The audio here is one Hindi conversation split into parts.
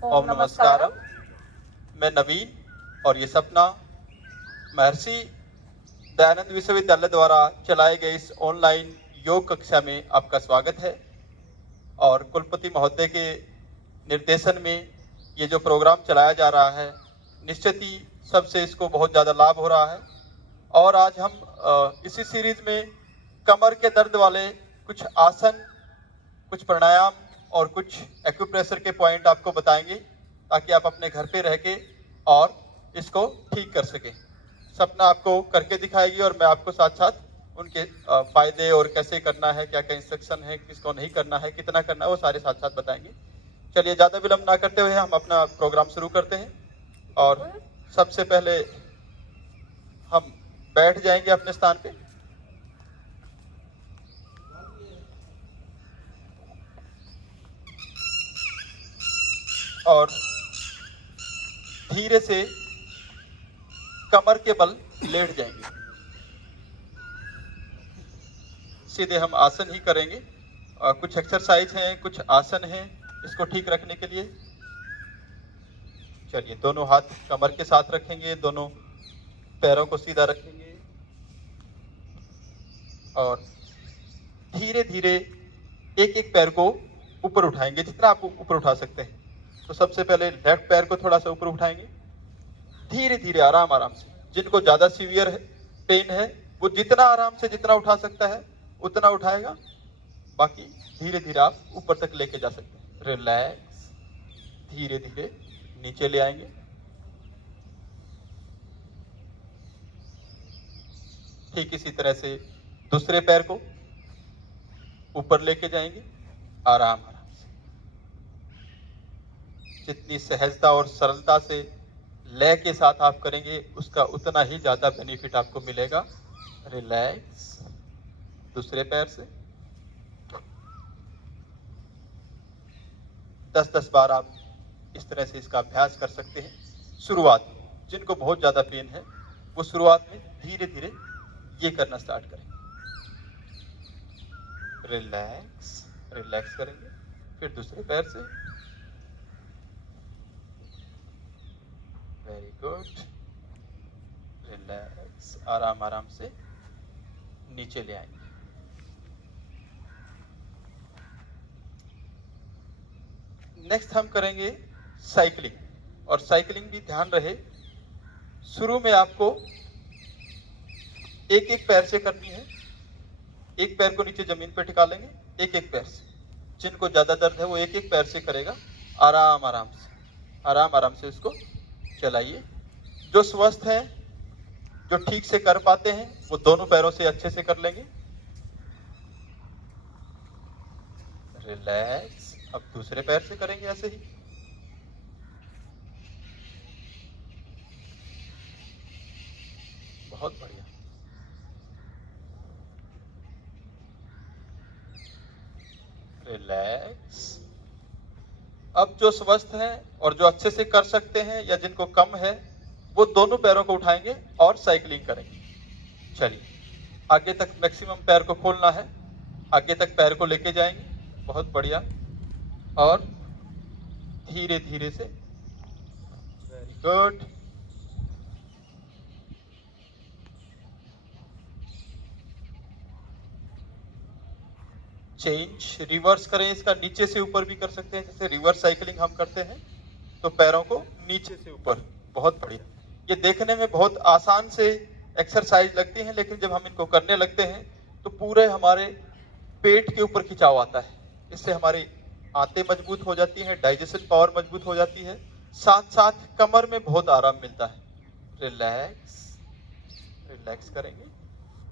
ओम नमस्कारम। मैं नवीन और ये सपना महर्षि दयानंद विश्वविद्यालय द्वारा चलाए गए इस ऑनलाइन योग कक्षा में आपका स्वागत है। और कुलपति महोदय के निर्देशन में ये जो प्रोग्राम चलाया जा रहा है, निश्चित ही सबसे इसको बहुत ज़्यादा लाभ हो रहा है। और आज हम इसी सीरीज में कमर के दर्द वाले कुछ आसन, कुछ प्राणायाम और कुछ एक्यूप्रेशर के पॉइंट आपको बताएंगे, ताकि आप अपने घर पे रह के और इसको ठीक कर सकें। सपना आपको करके दिखाएगी और मैं आपको साथ साथ उनके फायदे और कैसे करना है, क्या क्या इंस्ट्रक्शन है, किसको नहीं करना है, कितना करना है, वो सारे साथ साथ बताएंगे। चलिए ज़्यादा विलंब ना करते हुए हम अपना प्रोग्राम शुरू करते हैं। और सबसे पहले हम बैठ जाएंगे अपने स्थान पे और धीरे से कमर के बल लेट जाएंगे। सीधे हम आसन ही करेंगे। कुछ एक्सरसाइज हैं, कुछ आसन हैं इसको ठीक रखने के लिए। चलिए, दोनों हाथ कमर के साथ रखेंगे, दोनों पैरों को सीधा रखेंगे और धीरे धीरे एक एक पैर को ऊपर उठाएंगे, जितना आप ऊपर उठा सकते हैं। तो सबसे पहले लेफ्ट पैर को थोड़ा सा ऊपर उठाएंगे, धीरे धीरे आराम आराम से। जिनको ज्यादा सीवियर पेन है वो जितना आराम से जितना उठा सकता है उतना उठाएगा, बाकी धीरे धीरे आप ऊपर तक लेके जा सकते हैं। रिलैक्स, धीरे धीरे नीचे ले आएंगे। ठीक इसी तरह से दूसरे पैर को ऊपर लेके जाएंगे, आराम आराम से। जितनी सहजता और सरलता से लय के साथ आप करेंगे, उसका उतना ही ज्यादा बेनिफिट आपको मिलेगा। रिलैक्स, दूसरे पैर से 10-10 बार आप इस तरह से इसका अभ्यास कर सकते हैं। शुरुआत में जिनको बहुत ज्यादा पेन है वो शुरुआत में धीरे धीरे ये करना स्टार्ट करें। रिलैक्स, रिलैक्स करेंगे। फिर दूसरे पैर से, वेरी गुड। रिलैक्स, आराम आराम से नीचे ले आएंगे। नेक्स्ट हम करेंगे साइकिलिंग। और साइकिलिंग भी ध्यान रहे, शुरू में आपको एक एक पैर से करनी है। एक पैर को नीचे जमीन पर टिका लेंगे, एक एक पैर से। जिनको ज्यादा दर्द है वो एक एक पैर से करेगा, आराम आराम से। आराम आराम से इसको चलाइए। जो स्वस्थ हैं, जो ठीक से कर पाते हैं, वो दोनों पैरों से अच्छे से कर लेंगे। रिलैक्स, अब दूसरे पैर से करेंगे ऐसे ही। बहुत बढ़िया। रिलैक्स। अब जो स्वस्थ हैं और जो अच्छे से कर सकते हैं या जिनको कम है, वो दोनों पैरों को उठाएंगे और साइकिलिंग करेंगे। चलिए, आगे तक मैक्सिमम पैर को खोलना है, आगे तक पैर को लेके जाएंगे। बहुत बढ़िया। और धीरे धीरे से, वेरी गुड। चेंज, रिवर्स करें इसका। नीचे से ऊपर भी कर सकते हैं, जैसे रिवर्स साइकिलिंग हम करते हैं तो पैरों को नीचे से ऊपर। बहुत बढ़िया। ये देखने में बहुत आसान से एक्सरसाइज लगती है, लेकिन जब हम इनको करने लगते हैं तो पूरे हमारे पेट के ऊपर खिंचाव आता है। इससे हमारी आंतें मजबूत हो जाती हैं, डाइजेशन पावर मजबूत हो जाती है, साथ साथ कमर में बहुत आराम मिलता है। रिलैक्स, रिलैक्स करेंगे।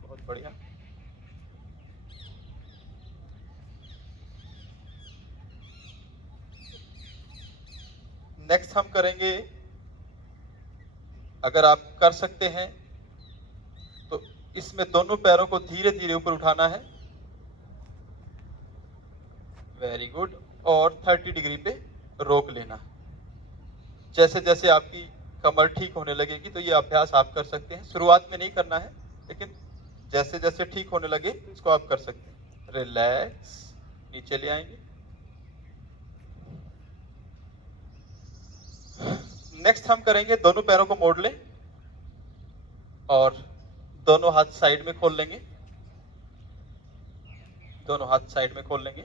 बहुत बढ़िया। नेक्स्ट हम करेंगे, अगर आप कर सकते हैं तो इसमें दोनों पैरों को धीरे धीरे ऊपर उठाना है। Very good. और 30 डिग्री पे रोक लेना। जैसे जैसे आपकी कमर ठीक होने लगेगी तो ये अभ्यास आप कर सकते हैं। शुरुआत में नहीं करना है, लेकिन जैसे जैसे ठीक होने लगे इसको आप कर सकते हैं। रिलैक्स, नीचे ले आएंगे। नेक्स्ट हम करेंगे, दोनों पैरों को मोड़ लें और दोनों हाथ साइड में खोल लेंगे, दोनों हाथ साइड में खोल लेंगे।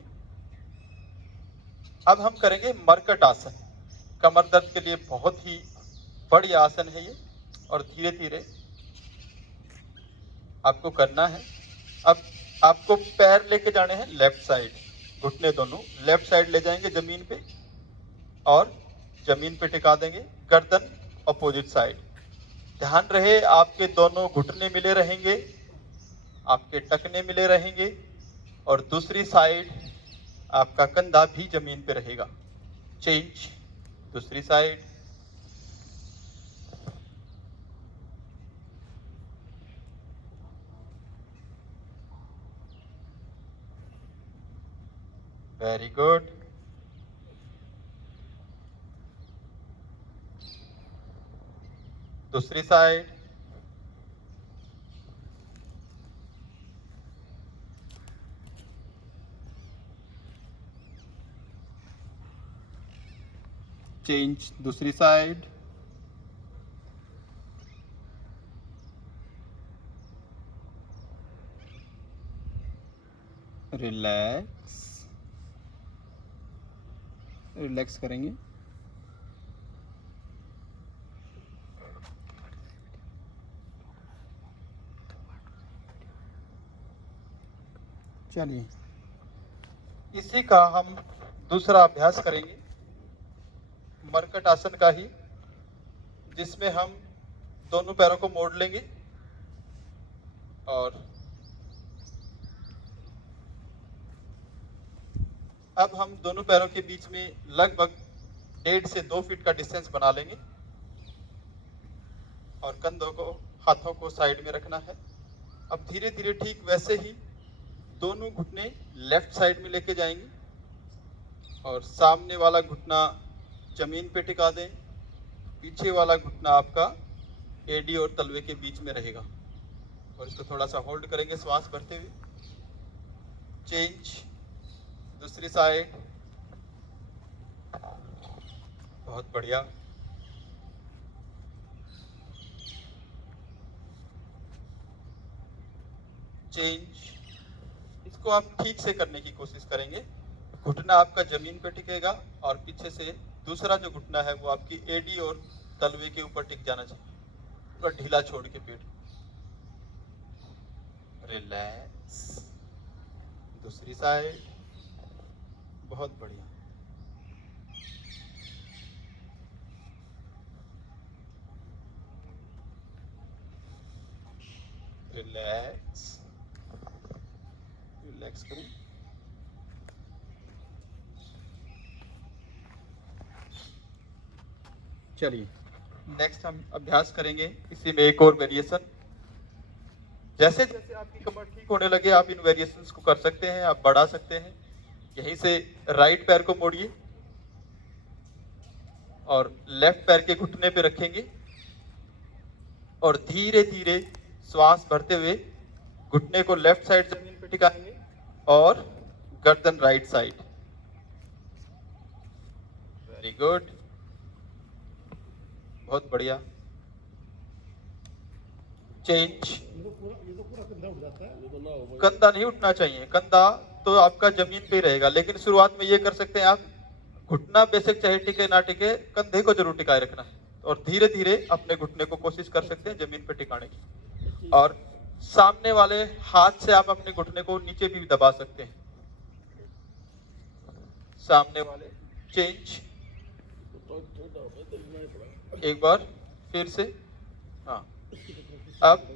अब हम करेंगे मरकट आसन। कमर दर्द के लिए बहुत ही बढ़िया आसन है ये, और धीरे धीरे आपको करना है। अब आपको पैर लेके जाने हैं लेफ्ट साइड, घुटने दोनों लेफ्ट साइड ले जाएंगे जमीन पे और जमीन पे टिका देंगे, गर्दन अपोजिट साइड। ध्यान रहे आपके दोनों घुटने मिले रहेंगे, आपके टखने मिले रहेंगे, और दूसरी साइड आपका कंधा भी जमीन पे रहेगा। चेंज, दूसरी साइड। Very good. दूसरी साइड। चेंज, दूसरी साइड। रिलैक्स, रिलैक्स करेंगे। चलिए, इसी का हम दूसरा अभ्यास करेंगे, मरकट आसन का ही, जिसमें हम दोनों पैरों को मोड़ लेंगे और अब हम दोनों पैरों के बीच में लगभग 1.5 से 2 फीट का डिस्टेंस बना लेंगे और कंधों को, हाथों को साइड में रखना है। अब धीरे धीरे ठीक वैसे ही दोनों घुटने लेफ्ट साइड में लेके जाएंगे और सामने वाला घुटना जमीन पे टिका दें, पीछे वाला घुटना आपका एडी और तलवे के बीच में रहेगा, और इसको थोड़ा सा होल्ड करेंगे श्वास भरते हुए। चेंज, दूसरी साइड। बहुत बढ़िया। चेंज। इसको आप ठीक से करने की कोशिश करेंगे, घुटना आपका जमीन पे टिकेगा और पीछे से दूसरा जो घुटना है वो आपकी एडी और तलवे के ऊपर टिक जाना चाहिए, पूरा ढीला छोड़ के पेट। रिलैक्स, दूसरी साइड। बहुत बढ़िया। रिलैक्स, रिलैक्स करें। चलिए, नेक्स्ट हम अभ्यास करेंगे इसी में एक और वेरिएशन। जैसे जैसे आपकी कमर ठीक होने लगे आप इन वेरिएशंस को कर सकते हैं, आप बढ़ा सकते हैं। यहीं से राइट पैर को मोड़िए और लेफ्ट पैर के घुटने पे रखेंगे और धीरे धीरे श्वास भरते हुए घुटने को लेफ्ट साइड जमीन पे टिकाएंगे और गर्दन राइट साइड। वेरी गुड, बहुत बढ़िया। चेंज। कंधा नहीं उठना चाहिए, कंधा तो आपका जमीन पे ही रहेगा, लेकिन शुरुआत में ये कर सकते हैं आप, घुटना बेशक चाहे टिके ना टिके, कंधे को जरूर टिकाए रखना है और धीरे धीरे अपने घुटने को कोशिश कर सकते हैं जमीन पे टिकाने की, और सामने वाले हाथ से आप अपने घुटने को नीचे भी दबा सकते हैं, सामने वाले। चेंज, एक बार फिर से। हाँ, अब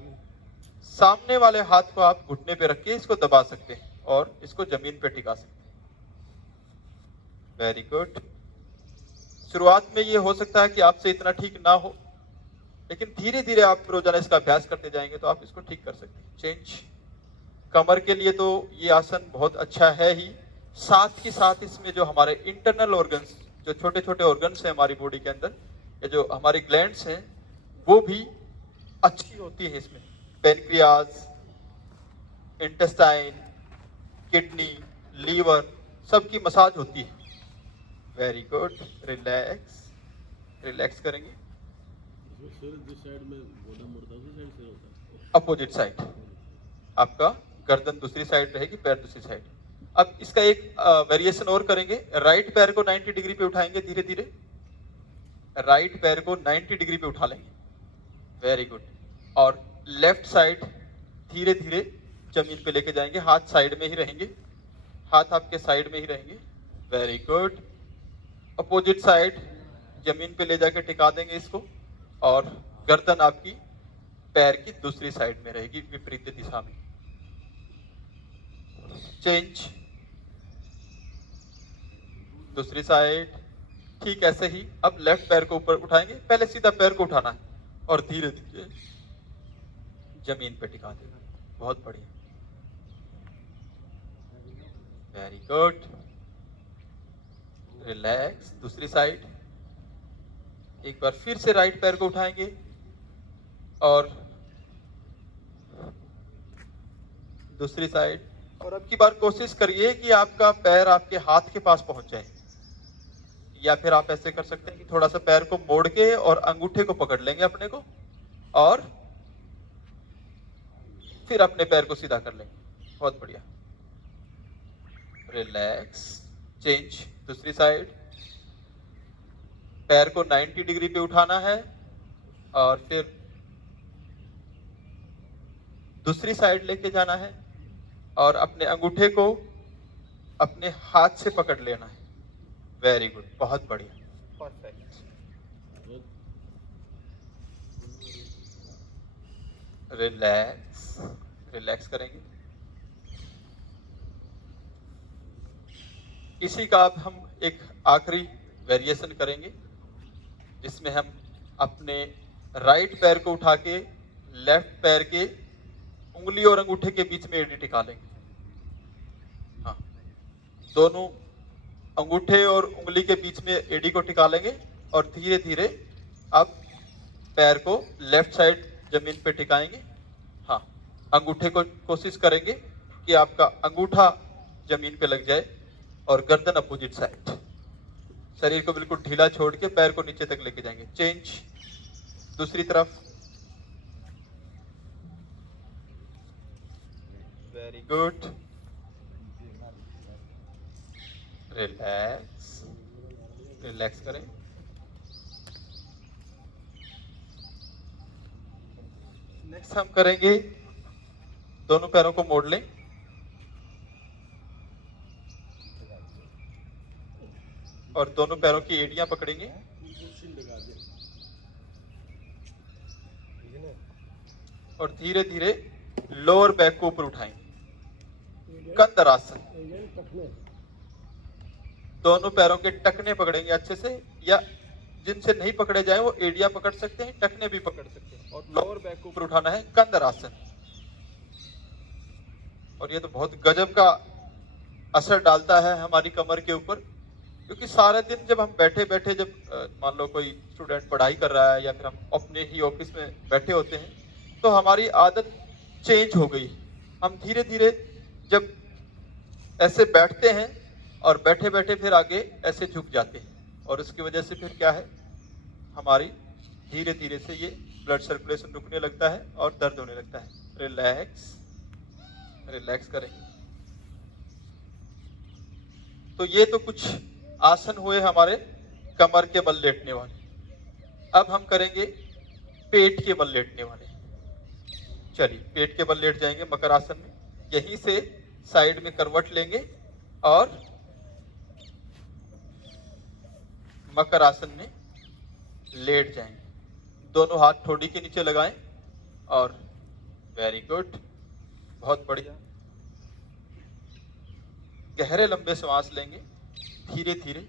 सामने वाले हाथ को आप घुटने पे रख के इसको दबा सकते हैं और इसको जमीन पे टिका सकते हैं। Very good. शुरुआत में ये हो सकता है कि आपसे इतना ठीक ना हो, लेकिन धीरे धीरे आप रोजाना इसका अभ्यास करते जाएंगे तो आप इसको ठीक कर सकते हैं। चेंज। कमर के लिए तो ये आसन बहुत अच्छा है ही, साथ ही साथ इसमें जो हमारे इंटरनल ऑर्गन्स, जो छोटे छोटे ऑर्गन्स हैं हमारी बॉडी के अंदर, या जो हमारी ग्लैंड्स हैं, वो भी अच्छी होती है इसमें। पेनक्रियाज, इंटेस्टाइन, किडनी, लीवर, सबकी मसाज होती है। Very good. रिलैक्स, रिलैक्स करेंगे। सिर जिस साइड में घोड़ा मुड़ता है उसी साइड सिर होता है। अपोजिट साइड, आपका गर्दन दूसरी साइड रहेगी, पैर दूसरी साइड। अब इसका एक वेरिएशन और करेंगे। राइट पैर को 90 डिग्री पे उठाएंगे धीरे धीरे, राइट पैर को 90 डिग्री पे उठा लेंगे, वेरी गुड। और लेफ्ट साइड धीरे धीरे जमीन पे लेके जाएंगे, हाथ साइड में ही रहेंगे, हाथ आपके साइड में ही रहेंगे, वेरी गुड। अपोजिट साइड जमीन पे ले जाके टिका देंगे इसको, और गर्दन आपकी पैर की दूसरी साइड में रहेगी, विपरीत दिशा में। चेंज, दूसरी साइड, ठीक ऐसे ही। अब लेफ्ट पैर को ऊपर उठाएंगे, पहले सीधा पैर को उठाना है और धीरे धीरे जमीन पे टिका देना, बहुत बढ़िया, वेरी गुड। रिलैक्स, दूसरी साइड। एक बार फिर से राइट पैर को उठाएंगे और दूसरी साइड। और अब की बार कोशिश करिए कि आपका पैर आपके हाथ के पास पहुंच जाए, या फिर आप ऐसे कर सकते हैं कि थोड़ा सा पैर को मोड़ के और अंगूठे को पकड़ लेंगे अपने को, और फिर अपने पैर को सीधा कर लेंगे, बहुत बढ़िया। रिलैक्स, चेंज, दूसरी साइड। पैर को 90 डिग्री पे उठाना है और फिर दूसरी साइड लेके जाना है, और अपने अंगूठे को अपने हाथ से पकड़ लेना है, वेरी गुड, बहुत बढ़िया, परफेक्ट। रिलैक्स, रिलैक्स करेंगे। इसी का अब हम एक आखिरी वेरिएशन करेंगे, जिसमें हम अपने राइट पैर को उठा के लेफ्ट पैर के उंगली और अंगूठे के बीच में एड़ी टिका लेंगे। हाँ, दोनों अंगूठे और उंगली के बीच में एड़ी को टिका लेंगे और धीरे धीरे आप पैर को लेफ्ट साइड जमीन पे टिकाएंगे। हाँ, अंगूठे को कोशिश करेंगे कि आपका अंगूठा जमीन पे लग जाए और गर्दन अपोजिट साइड। शरीर को बिल्कुल ढीला छोड़ के पैर को नीचे तक लेके जाएंगे। चेंज, दूसरी तरफ, वेरी गुड। रिलैक्स, रिलैक्स करें। नेक्स्ट हम करेंगे, दोनों पैरों को मोड़ लें और दोनों पैरों की एड़ियां पकड़ेंगे और धीरे धीरे लोअर बैक को ऊपर उठाएंगे, कंदरासन। दोनों पैरों के टखने पकड़ेंगे अच्छे से, या जिनसे नहीं पकड़े जाए वो एड़ियां पकड़ सकते हैं, टखने भी पकड़ सकते हैं, और लोअर बैक को ऊपर उठाना है, कंदरासन। और ये तो बहुत गजब का असर डालता है हमारी कमर के ऊपर, क्योंकि सारे दिन जब हम बैठे बैठे, जब मान लो कोई स्टूडेंट पढ़ाई कर रहा है या फिर हम अपने ही ऑफिस में बैठे होते हैं, तो हमारी आदत चेंज हो गई। हम धीरे धीरे जब ऐसे बैठते हैं और बैठे बैठे फिर आगे ऐसे झुक जाते हैं, और उसकी वजह से फिर क्या है, हमारी धीरे धीरे से ये ब्लड सर्कुलेशन रुकने लगता है और दर्द होने लगता है। रिलैक्स, रिलैक्स करेंगे। तो ये तो कुछ आसन हुए हमारे कमर के बल लेटने वाले। अब हम करेंगे पेट के बल लेटने वाले। चलिए, पेट के बल लेट जाएंगे मकर आसन में। यहीं से साइड में करवट लेंगे और मकर आसन में लेट जाएंगे। दोनों हाथ ठोड़ी के नीचे लगाएं और वेरी गुड, बहुत बढ़िया। गहरे लंबे सांस लेंगे धीरे धीरे।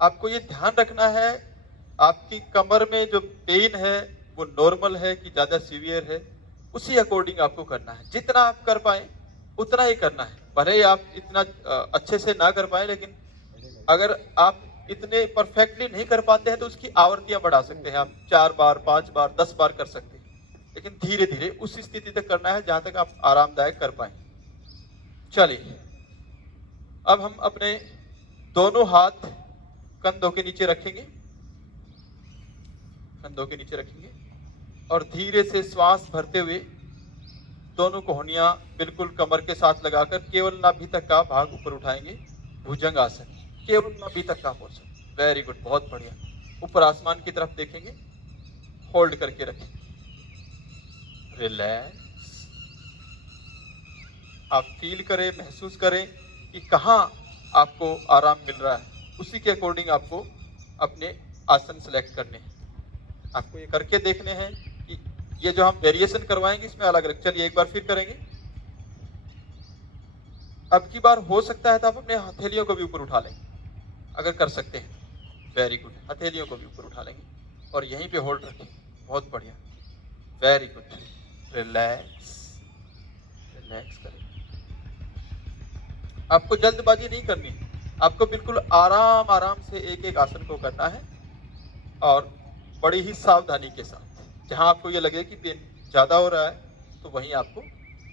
आपको ये ध्यान रखना है, आपकी कमर में जो पेन है वो नॉर्मल है कि ज्यादा सीवियर है, उसी अकॉर्डिंग आपको करना है। जितना आप कर पाए उतना ही करना है। भले ही आप इतना अच्छे से ना कर पाए, लेकिन अगर आप इतने परफेक्टली नहीं कर पाते हैं तो उसकी आवृत्तियां बढ़ा सकते हैं। आप 4 बार, 5 बार, 10 बार कर सकते हैं, लेकिन धीरे धीरे उस स्थिति तक करना है जहां तक आप आरामदायक कर पाए। चलिए, अब हम अपने दोनों हाथ कंधों के नीचे रखेंगे, कंधों के नीचे रखेंगे और धीरे से श्वास भरते हुए दोनों कोहनियां बिल्कुल कमर के साथ लगाकर केवल नाभि तक का भाग ऊपर उठाएंगे। भुजंग आसन, केवल नाभि तक का पोर्शन। वेरी गुड, बहुत बढ़िया। ऊपर आसमान की तरफ देखेंगे, होल्ड करके रखेंगे, रिलैक्स। आप फील करें, महसूस करें कि कहाँ आपको आराम मिल रहा है, उसी के अकॉर्डिंग आपको अपने आसन सेलेक्ट करने हैं। आपको ये करके देखने हैं कि ये जो हम वेरिएशन करवाएंगे इसमें अलग अलग। चलिए एक बार फिर करेंगे। अब की बार हो सकता है तो आप अपने हथेलियों को भी ऊपर उठा लेंगे, अगर कर सकते हैं। वेरी गुड, हथेलियों को भी ऊपर उठा लेंगे और यहीं पे होल्ड रखेंगे। बहुत बढ़िया, वेरी गुड। रिलैक्स, रिलैक्स करें। आपको जल्दबाजी नहीं करनी है, आपको बिल्कुल आराम आराम से एक एक आसन को करना है और बड़ी ही सावधानी के साथ। जहां आपको ये लगे कि पेन ज्यादा हो रहा है तो वहीं आपको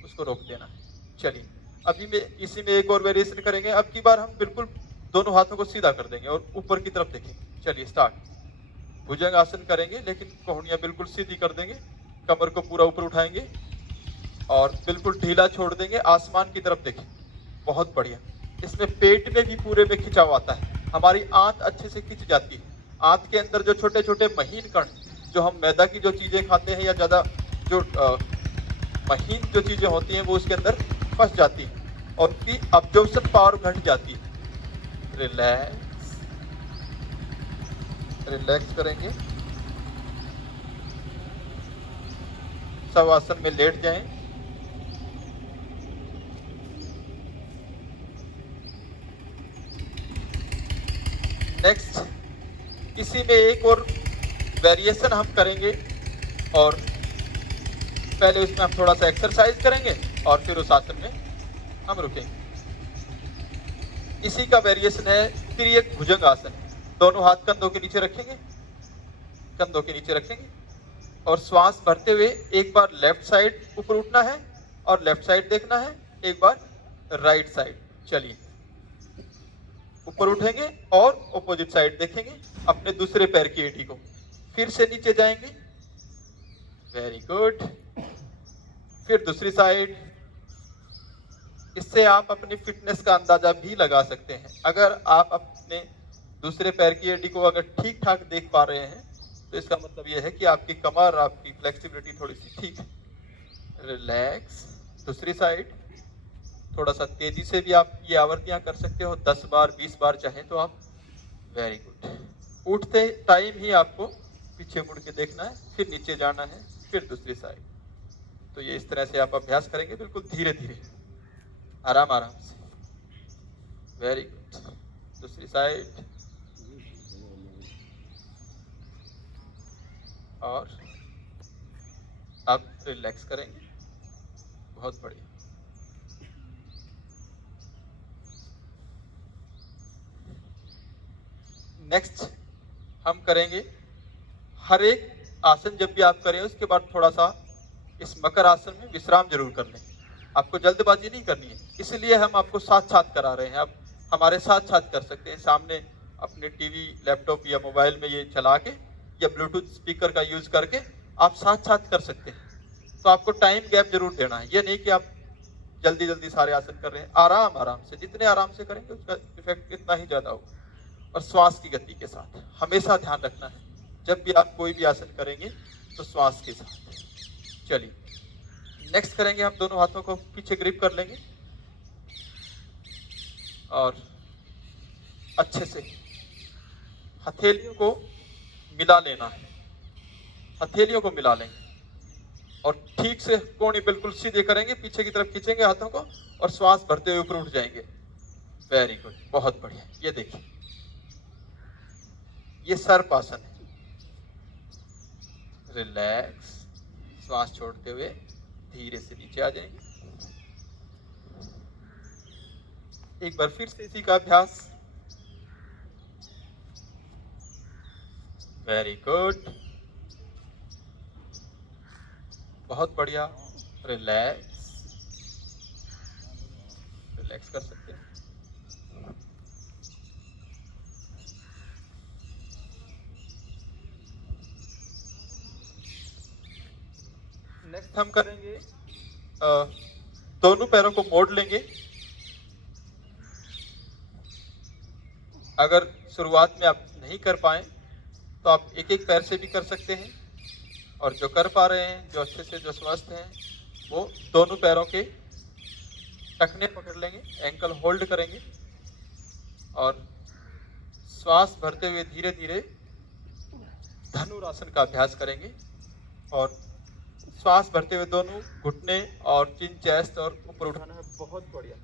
उसको रोक देना है। चलिए अभी में इसी में एक और वेरिएशन करेंगे। अब की बार हम बिल्कुल दोनों हाथों को सीधा कर देंगे और ऊपर की तरफ देखेंगे। चलिए स्टार्ट। भुजंग आसन करेंगे लेकिन कोहनियां बिल्कुल सीधी कर देंगे, कमर को पूरा ऊपर उठाएंगे और बिल्कुल ढीला छोड़ देंगे, आसमान की तरफ देखें। बहुत बढ़िया। इसमें पेट में भी पूरे में खिंचाव आता है, हमारी आंत अच्छे से खिंच जाती है। आंत के अंदर जो छोटे छोटे महीन कण, जो हम मैदा की जो चीजें खाते हैं या ज्यादा जो महीन जो चीजें होती हैं वो उसके अंदर फंस जाती हैं और उसकी अब्जॉर्प्शन पावर घट जाती है। रिलैक्स, रिलैक्स करेंगे। सब आसन में लेट जाएं। नेक्स्ट इसी में एक और वेरिएशन हम करेंगे और पहले उसमें हम थोड़ा सा एक्सरसाइज करेंगे और फिर उस आसन में हम रुकेंगे। इसी का वेरिएशन है तिर्यक भुजंग आसन। दोनों हाथ कंधों के नीचे रखेंगे, कंधों के नीचे रखेंगे और श्वास भरते हुए एक बार लेफ्ट साइड ऊपर उठना है और लेफ्ट साइड देखना है, एक बार राइट साइड। चलिए ऊपर उठेंगे और ऑपोजिट साइड देखेंगे, अपने दूसरे पैर की एड़ी को, फिर से नीचे जाएंगे। Very good. फिर दूसरी साइड। इससे आप अपनी फिटनेस का अंदाजा भी लगा सकते हैं। अगर आप अपने दूसरे पैर की एड़ी को अगर ठीक ठाक देख पा रहे हैं तो इसका मतलब यह है कि आपकी कमर, आपकी फ्लेक्सिबिलिटी थोड़ी सी ठीक है। रिलैक्स। दूसरी साइड। थोड़ा सा तेजी से भी आप ये आवृत्तियां कर सकते हो, 10 बार 20 बार चाहे तो आप। Very good. उठते टाइम ही आपको पीछे मुड़ के देखना है, फिर नीचे जाना है, फिर दूसरी साइड। तो ये इस तरह से आप अभ्यास करेंगे, बिल्कुल धीरे धीरे, आराम आराम से। Very good. दूसरी साइड और आप रिलैक्स करेंगे। बहुत बढ़िया। नेक्स्ट हम करेंगे, हर एक आसन जब भी आप करें उसके बाद थोड़ा सा इस मकर आसन में विश्राम जरूर कर लें। आपको जल्दबाजी नहीं करनी है, इसलिए हम आपको साथ साथ करा रहे हैं। आप हमारे साथ साथ कर सकते हैं, सामने अपने टीवी, लैपटॉप या मोबाइल में ये चला के या ब्लूटूथ स्पीकर का यूज करके आप साथ साथ कर सकते हैं। तो आपको टाइम गैप जरूर देना है, ये नहीं कि आप जल्दी जल्दी सारे आसन कर रहे हैं। आराम आराम से, जितने आराम से करेंगे उसका इफेक्ट इतना ही ज्यादा होगा। और श्वास की गति के साथ हमेशा ध्यान रखना है, जब भी आप कोई भी आसन करेंगे तो श्वास के साथ। चलिए नेक्स्ट करेंगे, हम दोनों हाथों को पीछे ग्रिप कर लेंगे और अच्छे से हथेलियों को मिला लेना है। हथेलियों को मिला लेंगे और ठीक से कोहनी बिल्कुल सीधे करेंगे, पीछे की तरफ खींचेंगे हाथों को और श्वास भरते हुए ऊपर उठ जाएंगे। वेरी गुड, बहुत बढ़िया। ये देखिए, ये सर्प आसन है। रिलैक्स। श्वास छोड़ते हुए धीरे से नीचे आ जाएंगे। एक बार फिर से इसी का अभ्यास। वेरी गुड, बहुत बढ़िया। रिलैक्स, रिलैक्स कर सकते हैं। नेक्स्ट हम करेंगे दोनों पैरों को मोड़ लेंगे। अगर शुरुआत में आप नहीं कर पाए तो आप एक एक पैर से भी कर सकते हैं, और जो कर पा रहे हैं, जो अच्छे से, जो स्वस्थ हैं, वो दोनों पैरों के टखने पकड़ लेंगे, एंकल होल्ड करेंगे और श्वास भरते हुए धीरे धीरे धनुरासन का अभ्यास करेंगे। और श्वास भरते हुए दोनों घुटने और चिन, चेस्ट और ऊपर उठाना है। बहुत बढ़िया,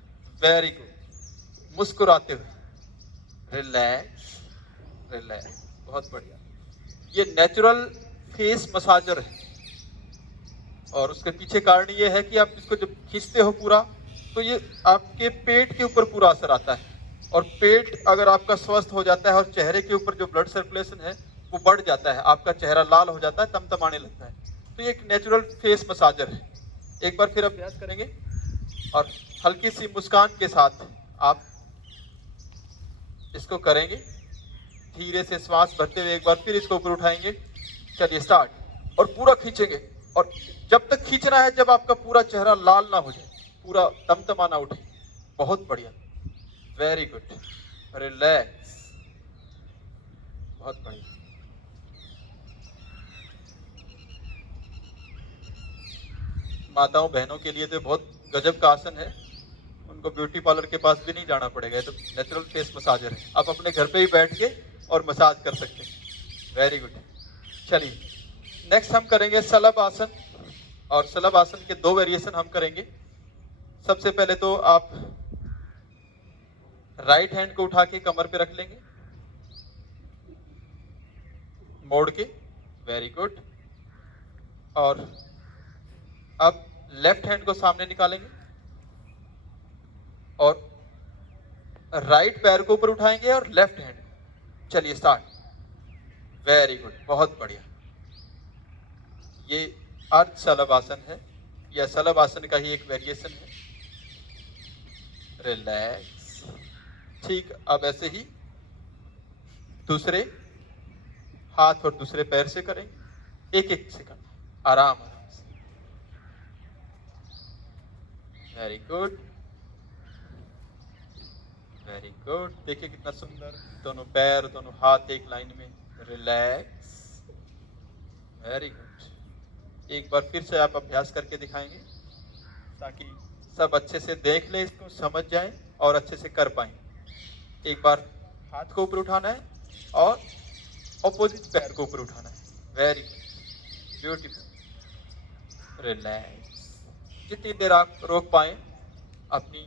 वेरी गुड। मुस्कुराते हुए, रिलैक्स रिलैक्स, बहुत बढ़िया। ये नेचुरल फेस मसाजर है, और उसके पीछे कारण ये है कि आप इसको जब खींचते हो पूरा, तो ये आपके पेट के ऊपर पूरा असर आता है, और पेट अगर आपका स्वस्थ हो जाता है और चेहरे के ऊपर जो ब्लड सर्कुलेशन है वो बढ़ जाता है, आपका चेहरा लाल हो जाता है, तमतमाने लगता है। तो ये एक नेचुरल फेस मसाजर है। एक बार फिर अभ्यास करेंगे, और हल्की सी मुस्कान के साथ आप इसको करेंगे। धीरे से श्वास भरते हुए एक बार फिर इसको ऊपर उठाएंगे। चलिए स्टार्ट, और पूरा खींचेंगे, और जब तक खींचना है जब आपका पूरा चेहरा लाल ना हो जाए, पूरा तमतमाना उठे। बहुत बढ़िया, वेरी गुड, रिलैक्स, बहुत बढ़िया। माताओं बहनों के लिए तो बहुत गजब का आसन है, उनको ब्यूटी पार्लर के पास भी नहीं जाना पड़ेगा, तो नेचुरल फेस मसाजर है। आप अपने घर पे ही बैठ के और मसाज कर सकते हैं। Very good. चलिए नेक्स्ट हम करेंगे सलब आसन, और सलब आसन के 2 वेरिएशन हम करेंगे। सबसे पहले तो आप राइट हैंड को उठा के कमर पे रख लेंगे, मोड़ के, वेरी गुड। और अब लेफ्ट हैंड को सामने निकालेंगे और राइट पैर को ऊपर उठाएंगे और लेफ्ट हैंड। चलिए स्टार्ट, वेरी गुड, बहुत बढ़िया। ये अर्ध सलब आसन है, या सलब आसन का ही एक वेरिएशन है। रिलैक्स, ठीक। अब ऐसे ही दूसरे हाथ और दूसरे पैर से करेंगे, एक एक से करना, आराम आराम से। Very good, very good. देखिए कितना सुंदर, दोनों पैर, दोनों हाथ एक लाइन में। Relax, very good. एक बार फिर से आप अभ्यास करके दिखाएंगे, ताकि सब अच्छे से देख ले, इसको समझ जाए और अच्छे से कर पाए। एक बार हाथ को ऊपर उठाना है और ऑपोजिट पैर को ऊपर उठाना है। Very good, beautiful. रिलैक्स, जितनी देर आप रोक पाए अपनी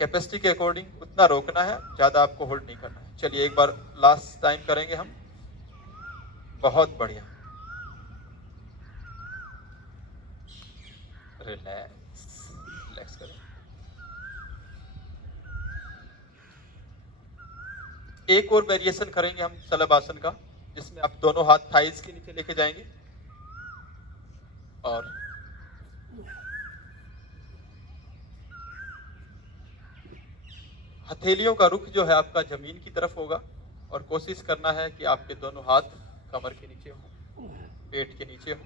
कैपेसिटी के अकॉर्डिंग उतना रोकना है, ज्यादा आपको होल्ड नहीं करना है। चलिए एक बार लास्ट टाइम करेंगे हम। बहुत बढ़िया, रिलैक्स रिलैक्स करें। एक और वेरिएशन करेंगे हम सलब आसन का, जिसमें आप दोनों हाथ थाइज के नीचे लेके जाएंगे और हथेलियों का रुख जो है आपका जमीन की तरफ होगा, और कोशिश करना है कि आपके दोनों हाथ कमर के नीचे हो, पेट के नीचे हो।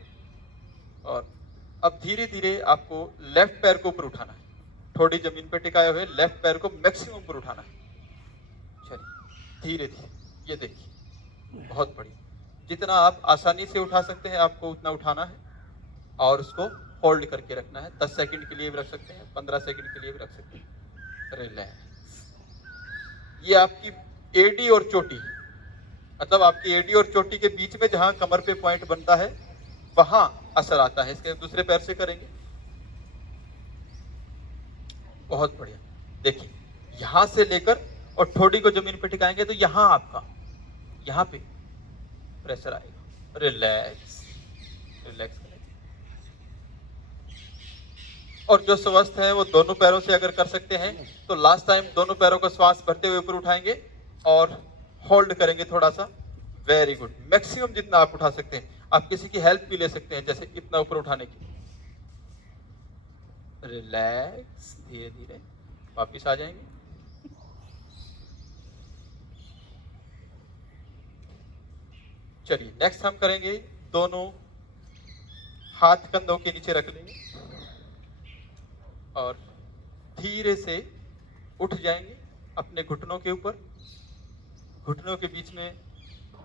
और अब धीरे धीरे आपको लेफ्ट पैर को ऊपर उठाना है, थोड़ी जमीन पर टिकाए हुए लेफ्ट पैर को मैक्सिमम ऊपर उठाना है। चलिए धीरे धीरे, ये देखिए, बहुत बढ़िया। जितना आप आसानी से उठा सकते हैं आपको उतना उठाना है, और उसको होल्ड करके रखना है। 10 सेकंड के लिए भी रख सकते हैं, 15 सेकंड के लिए भी रख सकते हैं। रिलैक्स। ये आपकी एडी और चोटी, मतलब आपकी एडी और चोटी के बीच में जहां कमर पे पॉइंट बनता है वहां असर आता है। इसके दूसरे पैर से करेंगे, बहुत बढ़िया। देखिए यहां से लेकर और ठोड़ी को जमीन पे टिकाएंगे तो यहां आपका, यहां पे प्रेशर आएगा। रिलैक्स रिलैक्स करें। और जो स्वस्थ है वो दोनों पैरों से अगर कर सकते हैं तो लास्ट टाइम दोनों पैरों को श्वास भरते हुए ऊपर उठाएंगे और होल्ड करेंगे थोड़ा सा। वेरी गुड, मैक्सिमम जितना आप उठा सकते हैं। आप किसी की हेल्प भी ले सकते हैं, जैसे इतना ऊपर उठाने की। रिलैक्स, धीरे धीरे वापिस आ जाएंगे। चलिए नेक्स्ट हम करेंगे दोनों हाथ कंधों के नीचे रख लेंगे और धीरे से उठ जाएंगे अपने घुटनों के ऊपर। घुटनों के बीच में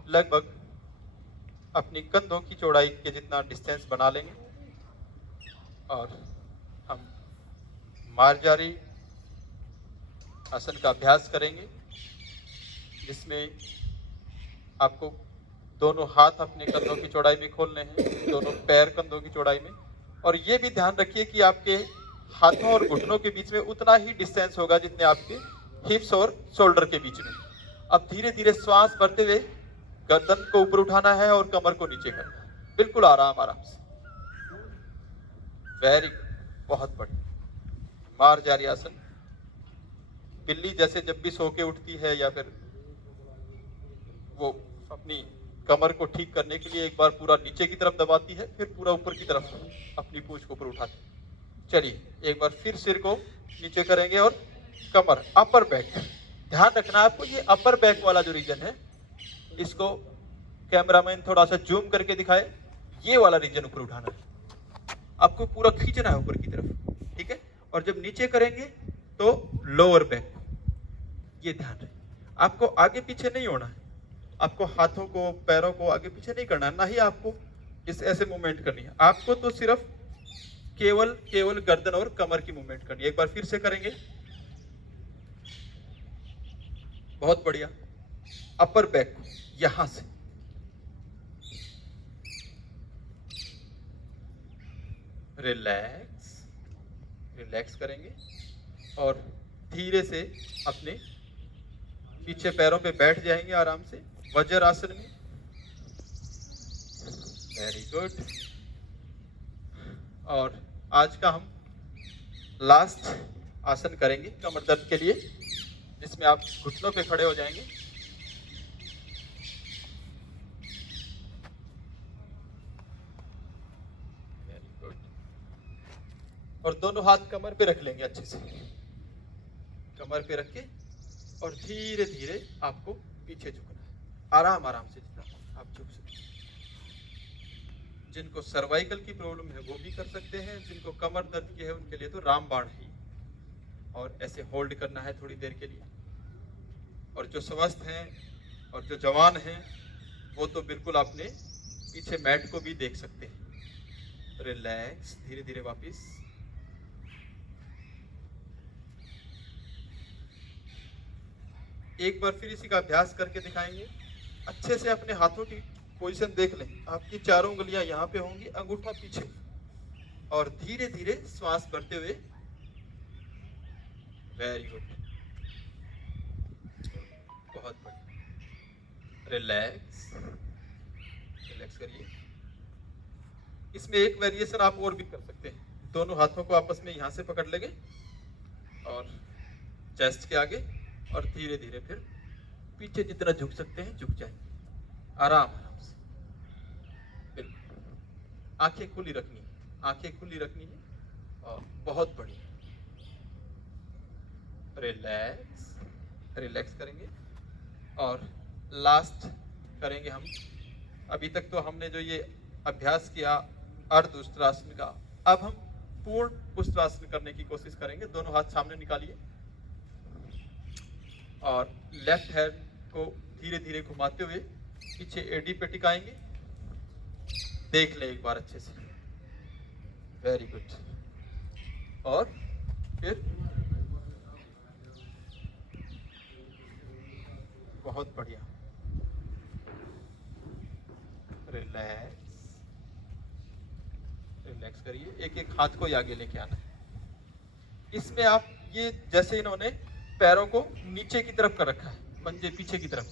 लगभग अपनी कंधों की चौड़ाई के जितना डिस्टेंस बना लेंगे और हम मार्जारी आसन का अभ्यास करेंगे, जिसमें आपको दोनों हाथ अपने कंधों की चौड़ाई में खोलने हैं, दोनों पैर कंधों की चौड़ाई में। और ये भी ध्यान रखिए कि आपके हाथों और घुटनों के बीच में उतना ही डिस्टेंस होगा जितने आपके हिप्स और शोल्डर के बीच में। अब धीरे धीरे श्वास भरते हुए गर्दन को ऊपर उठाना है और कमर को नीचे करना है, बिल्कुल आराम आराम से। वेरी गुड, बहुत बढ़िया। मार्जारी आसन। बिल्ली जैसे जब भी सो के उठती है या फिर वो अपनी कमर को ठीक करने के लिए एक बार पूरा नीचे की तरफ दबाती है, फिर पूरा ऊपर की तरफ अपनी पूंछ को ऊपर उठाती है। चलिए एक बार फिर सिर को नीचे करेंगे और कमर, अपर बैक। ध्यान रखना आपको, ये अपर बैक वाला जो रीजन है, इसको कैमरामैन थोड़ा सा जूम करके दिखाए, ये वाला रीजन ऊपर उठाना है आपको, पूरा खींचना है ऊपर की तरफ, ठीक है। और जब नीचे करेंगे तो लोअर बैक, ये ध्यान रहे। आपको आगे पीछे नहीं होना है, आपको हाथों को पैरों को आगे पीछे नहीं करना है, ना ही आपको इस ऐसे मूवमेंट करनी है। आपको तो सिर्फ केवल गर्दन और कमर की मूवमेंट करनी है। एक बार फिर से करेंगे, बहुत बढ़िया। अपर बैक यहां से रिलैक्स करेंगे और धीरे से अपने पीछे पैरों पे बैठ जाएंगे आराम से वज्र आसन में। Very good. और आज का हम लास्ट आसन करेंगे कमर दर्द के लिए, जिसमें आप घुटनों पे खड़े हो जाएंगे। Very good. और दोनों हाथ कमर पे रख लेंगे, अच्छे से कमर पे रख के, और धीरे धीरे आपको पीछे झुकना है, आराम आराम से जितना आप झुक सकते हैं। जिनको सर्वाइकल की प्रॉब्लम है वो भी कर सकते हैं, जिनको कमर दर्द की है उनके लिए तो रामबाण ही। और ऐसे होल्ड करना है थोड़ी देर के लिए। और जो स्वस्थ हैं और जो जवान हैं वो तो बिल्कुल अपने पीछे मैट को भी देख सकते हैं। रिलैक्स, धीरे धीरे वापिस। एक बार फिर इसी का अभ्यास करके दिखाएंगे। अच्छे से अपने हाथों की पोजीशन देख लें। आपकी चारों उंगलियां यहाँ पे होंगी, अंगूठा पीछे, और धीरे धीरे श्वास भरते हुए। वेरी गुड, बहुत बढ़िया। रिलैक्स करिए। इसमें एक वेरिएशन आप और भी कर सकते हैं। दोनों हाथों को आपस में यहाँ से पकड़ लेंगे और चेस्ट के आगे, और धीरे धीरे फिर पीछे जितना झुक सकते हैं झुक जाएंगे, आराम आराम से। बिल्कुल आंखें खुली रखनी है, आंखें खुली रखनी है। और बहुत बढ़िया। रिलैक्स करेंगे। और लास्ट करेंगे हम। अभी तक तो हमने जो ये अभ्यास किया अर्ध उष्ट्रासन का, अब हम पूर्ण उष्ट्रासन करने की कोशिश करेंगे। दोनों हाथ सामने निकालिए और लेफ्ट हैंड को धीरे धीरे घुमाते हुए पीछे एडी पे टिकाएंगे। देख ले एक बार अच्छे से। Very good. और फिर बहुत बढ़िया। रिलैक्स करिए। एक एक हाथ को आगे लेके आना है। इसमें आप ये जैसे इन्होंने पैरों को नीचे की तरफ कर रखा है, पंजे पीछे की तरफ।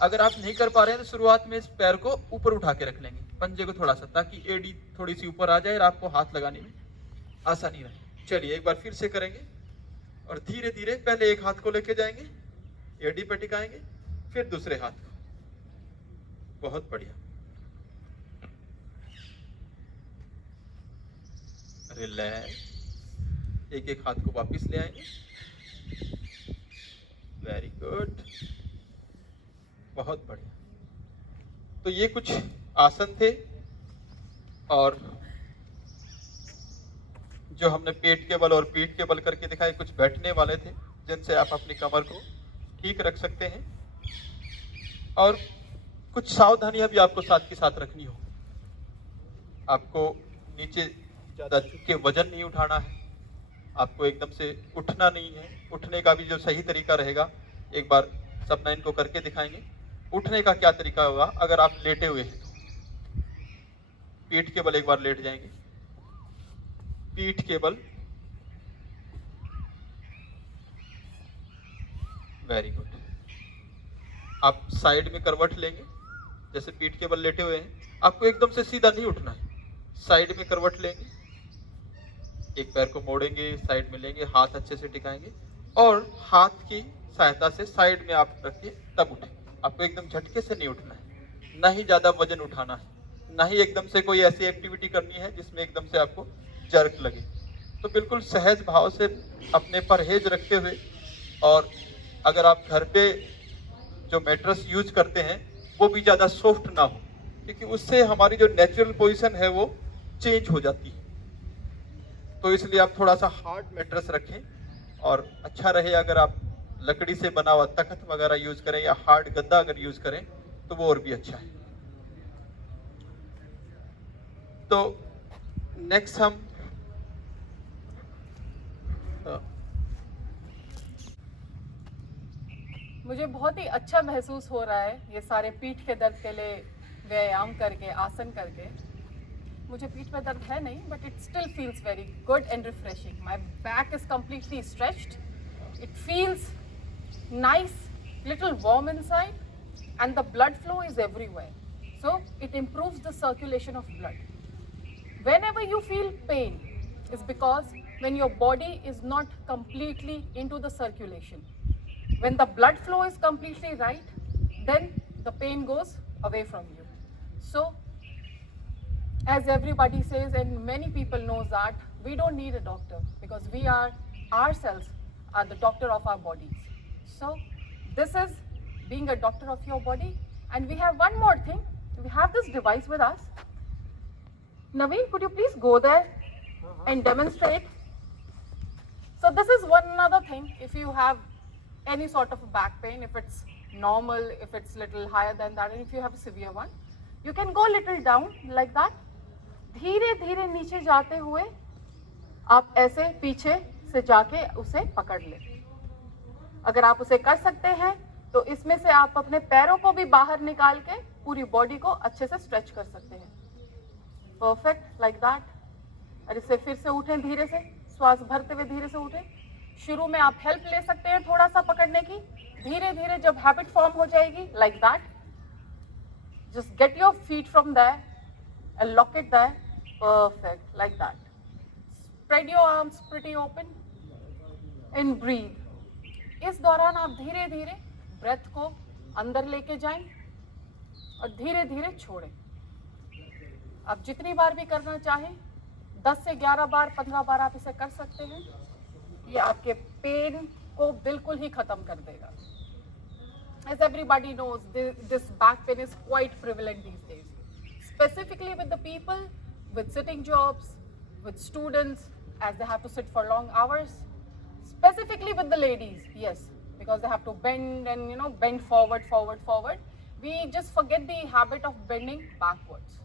अगर आप नहीं कर पा रहे हैं तो शुरुआत में इस पैर को ऊपर उठा के रख लेंगे, पंजे को थोड़ा सा, ताकि एडी थोड़ी सी ऊपर आ जाए और आपको हाथ लगाने में आसानी रहे। चलिए एक बार फिर से करेंगे और धीरे धीरे पहले एक हाथ को लेके जाएंगे, एडी पे टिकाएंगे, फिर दूसरे हाथ को। बहुत बढ़िया। रिलैक्स। एक एक हाथ को वापस ले आएंगे। वेरी गुड, बहुत बढ़िया। तो ये कुछ आसन थे और जो हमने पेट के बल और पीठ के बल करके दिखाए, कुछ बैठने वाले थे जिनसे आप अपनी कमर को ठीक रख सकते हैं। और कुछ सावधानियां भी आपको साथ के साथ रखनी हो। आपको नीचे ज़्यादा झुक के वजन नहीं उठाना है, आपको एकदम से उठना नहीं है। उठने का भी जो सही तरीका रहेगा, एक बार सपना इनको करके दिखाएंगे। उठने का क्या तरीका होगा, अगर आप लेटे हुए हैं तो पीठ के बल एक बार लेट जाएंगे, पीठ के बल, वेरी गुड। आप साइड में करवट लेंगे, जैसे पीठ के बल लेटे हुए हैं, आपको एकदम से सीधा नहीं उठना है, साइड में करवट लेंगे, एक पैर को मोड़ेंगे, साइड में लेंगे, हाथ अच्छे से टिकाएंगे और हाथ की सहायता से साइड में आप रखिए, तब उठे। आपको एकदम झटके से नहीं उठना है, ना ही ज्यादा वजन उठाना है, ना ही एकदम से कोई ऐसी एक्टिविटी करनी है जिसमें एकदम से आपको जर्क लगे। तो बिल्कुल सहज भाव से अपने परहेज रखते हुए, और अगर आप घर पे जो मैट्रेस यूज करते हैं वो भी ज़्यादा सॉफ्ट ना हो, क्योंकि उससे हमारी जो नेचुरल पोजीशन है वो चेंज हो जाती है। तो इसलिए आप थोड़ा सा हार्ड मैट्रेस रखें, और अच्छा रहे अगर आप लकड़ी से बना हुआ तख्त वगैरह यूज करें या हार्ड गद्दा अगर यूज करें तो वो और भी अच्छा है। तो नेक्स्ट हम मुझे बहुत ही अच्छा महसूस हो रहा है ये सारे पीठ के दर्द के लिए व्यायाम करके, आसन करके। मुझे पीठ में दर्द है नहीं, but it still feels very good and refreshing. My back is completely stretched. It feels nice, little warm inside, and the blood flow is everywhere. So it improves the circulation of blood. Whenever you feel pain, is because when your body is not completely into the circulation. When the blood flow is completely right, then the pain goes away from you. So, as everybody says, and many people know that, we don't need a doctor because we are ourselves are the doctor of our bodies. So, this is being a doctor of your body. And we have one more thing. We have this device with us. Naveen, could you please go there and demonstrate? So this is one another thing. If you have any sort of a back pain, if it's normal, if it's little higher than that, and if you have a severe one, you can go little down like that. धीरे धीरे नीचे जाते हुए आप ऐसे पीछे से जाके उसे पकड़ लें। अगर आप उसे कर सकते हैं तो इसमें से आप अपने पैरों को भी बाहर निकाल के पूरी बॉडी को अच्छे से स्ट्रेच कर सकते हैं। Perfect, like that. और इससे फिर से उठें, धीरे से श्वास भरते हुए धीरे से उठें। शुरू में आप हेल्प ले सकते हैं थोड़ा सा पकड़ने की, धीरे धीरे जब हैबिट फॉर्म हो जाएगी, like that, just get your feet from there and lock it there. Perfect, like that. Spread your arms pretty open and breathe. इस दौरान आप धीरे धीरे ब्रेथ को अंदर लेके जाएं और धीरे धीरे छोड़ें। आप जितनी बार भी करना चाहें, 10 से 11 बार, 15 बार आप इसे कर सकते हैं। ये आपके पेन को बिल्कुल ही खत्म कर देगा। As everybody knows, this back pain is quite prevalent these days. Specifically with the people with sitting jobs, with students, as they have to sit for long hours. Specifically with the ladies, yes, because they have to bend and bend forward, forward, forward. We just forget the habit of bending backwards.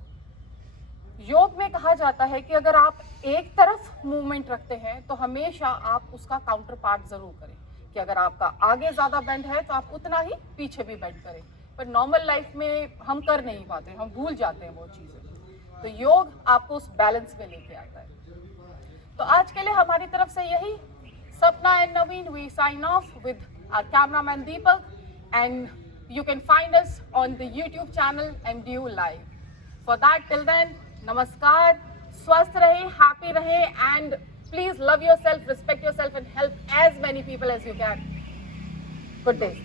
योग में कहा जाता है कि अगर आप एक तरफ मूवमेंट रखते हैं तो हमेशा आप उसका काउंटर पार्ट जरूर करें, कि अगर आपका आगे ज्यादा बेंड है तो आप उतना ही पीछे भी बेंड करें। पर नॉर्मल लाइफ में हम कर नहीं पाते, हम भूल जाते हैं वो चीज़ें। तो योग आपको उस बैलेंस में लेके आता है। तो आज के लिए हमारी तरफ से यही। Sapna and Naveen, we sign off with our cameraman Deepak, and you can find us on the YouTube channel MDU Live. For that, till then, नमस्कार, स्वस्थ रहे, हैप्पी रहे, and please love yourself, respect yourself, and help as many people as you can. Good day.